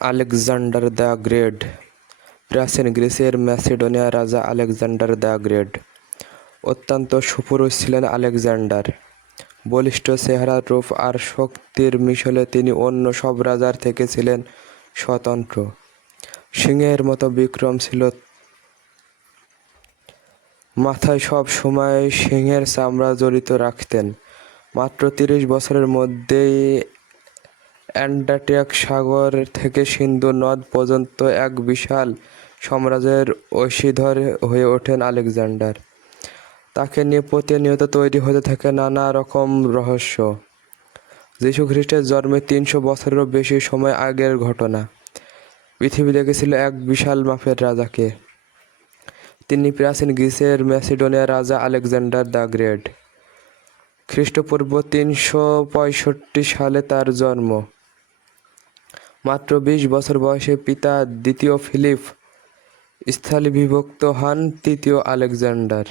Alexander the great. প্রাচীন গ্রিসের Macedonia রাজা আলেকজান্ডার দ্য গ্রেট। অত্যন্ত সুপুরুষ ছিলেন আলেকজান্ডার। বলিষ্ঠ চেহারার রূপ আর শক্তির মিশলে তিনি অন্য সব রাজার থেকে ছিলেন স্বতন্ত্র। সিংহের মতো বিক্রম ছিল। মাথায় সব সময় সিংহের চামড়া জড়িত রাখতেন। মাত্র তিরিশ বছরের মধ্যেই অ্যান্টার্কটিক সাগর থেকে সিন্ধু নদ পর্যন্ত এক বিশাল সাম্রাজ্যের ঐশীধর হয়ে ওঠেন আলেকজান্ডার। তাকে নিয়ে প্রতিনিয়ত তৈরি হতে থাকে নানা রকম রহস্য। যীশু খ্রিস্টের জন্মে তিনশো বছরেরও বেশি সময় আগের ঘটনা। পৃথিবী দেখেছিল এক বিশাল মাপের রাজাকে। তিনি প্রাচীন গ্রিসের ম্যাসিডোনিয়ার রাজা আলেকজান্ডার দ্য গ্রেট। খ্রিস্টপূর্ব তিনশো পঁয়ষট্টি সালে তার জন্ম। মাত্র বিশ বছর বয়সে পিতা দ্বিতীয় ফিলিপ স্থলে হন, তৃতীয় আলেকজান্ডার।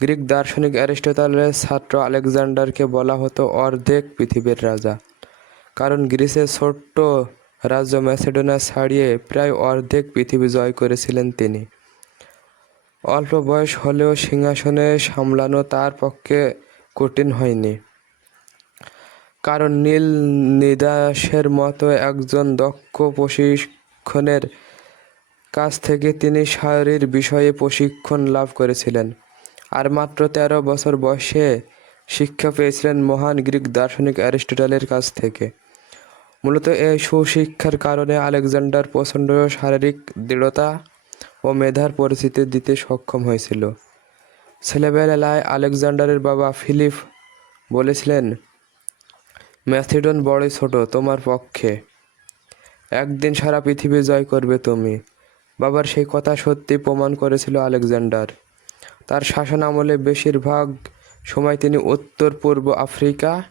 গ্রিক দার্শনিক অ্যারিস্টটলের ছাত্র আলেকজান্ডারকে বলা হতো অর্ধেক পৃথিবীর রাজা, কারণ গ্রিসের ছোট্ট রাজ্য ম্যাসেডোনিয়া ছাড়িয়ে প্রায় অর্ধেক পৃথিবী জয় করেছিলেন তিনি। অল্প বয়স হলেও সিংহাসনে সামলানো তার পক্ষে কঠিন হয়নি। কারণ নীল নিদাসের মতো একজন দক্ষ প্রশিক্ষণের কাছ থেকে তিনি শারীর বিষয়ে প্রশিক্ষণ লাভ করেছিলেন। আর মাত্র তেরো বছর বয়সে শিক্ষা পেয়েছিলেন মহান গ্রিক দার্শনিক অ্যারিস্টটলের কাছ থেকে। মূলত এই সুশিক্ষার কারণে আলেকজান্ডার প্রচণ্ড শারীরিক দৃঢ়তা ও মেধার পরিচিতি দিতে সক্ষম হয়েছিল। ছেলেবেলায় আলেকজান্ডারের বাবা ফিলিপ বলেছিলেন ম্যাথিডন বড়ই ছোট, তোমার পক্ষে। একদিন সারা পৃথিবী জয় করবে তুমি। বাবার সেই কথা সত্যি প্রমাণ করেছিল আলেকজান্ডার। তার শাসন আমলে বেশিরভাগ সময় তিনি উত্তর, পূর্ব আফ্রিকা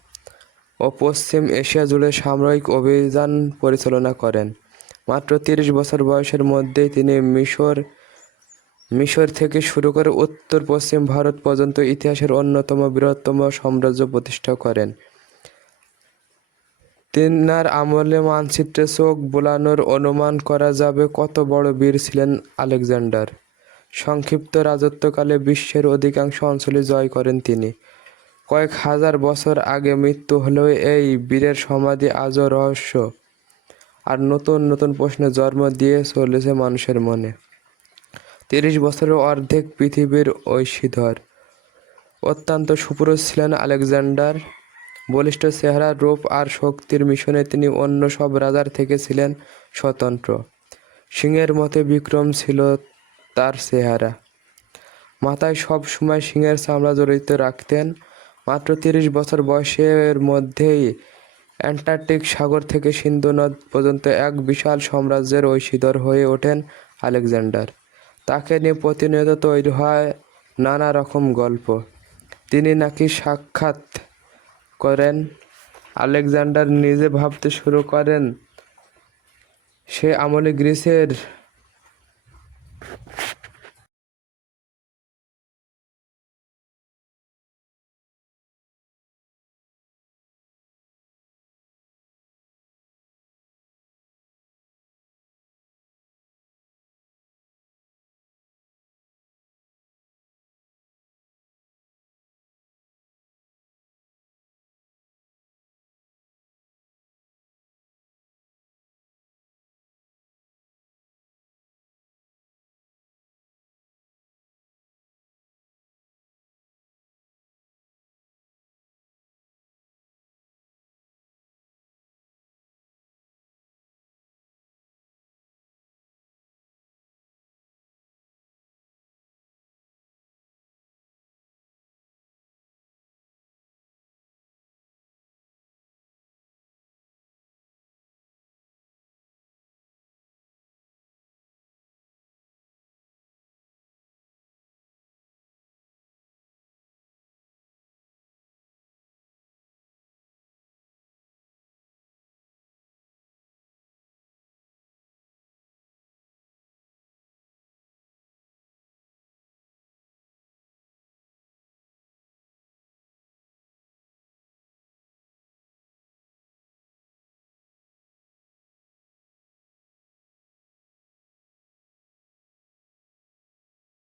ও পশ্চিম এশিয়া জুড়ে সামরিক অভিযান পরিচালনা করেন। মাত্র তিরিশ বছর বয়সের মধ্যেই তিনি মিশর মিশর থেকে শুরু করে উত্তর পশ্চিম ভারত পর্যন্ত ইতিহাসের অন্যতম বৃহত্তম সাম্রাজ্য প্রতিষ্ঠা করেন। তিনার আমলে মানচিত্রে চোখ বোলানোর অনুমান করা যাবে কত বড় বীর ছিলেন আলেকজান্ডার। সংক্ষিপ্ত রাজত্বকালে বিশ্বের অধিকাংশ অঞ্চলে জয় করেন তিনি। কয়েক হাজার বছর আগে মৃত্যু হলেও এই বীরের সমাধি আজও রহস্য। আর নতুন নতুন প্রশ্নে জন্ম দিয়ে চলেছে মানুষের মনে। তিরিশ বছরের অর্ধেক পৃথিবীর ঐশীধর। অত্যন্ত সুপুরুষ ছিলেন আলেকজান্ডার। বলিষ্ঠ চেহারা, রূপ আর শক্তির মিশনে তিনি অন্য সব রাজার থেকে ছিলেন স্বতন্ত্র। সিংহের মতে বিক্রম ছিল তার চেহারা। মাথায় সব সময় সিংহের চামড়া জড়িত রাখতেন। মাত্র তিরিশ বছর বয়সের মধ্যেই অ্যান্টার্কটিক সাগর থেকে সিন্ধু নদ পর্যন্ত এক বিশাল সাম্রাজ্যের ঐশীধর হয়ে ওঠেন আলেকজান্ডার। তাকে নিয়ে প্রতিনিয়ত তৈরি হয় নানা রকম গল্প। তিনি নাকি সাক্ষাৎ করেন। আলেকজান্ডার নিজে ভাবতে শুরু করেন সে আমলে গ্রিসের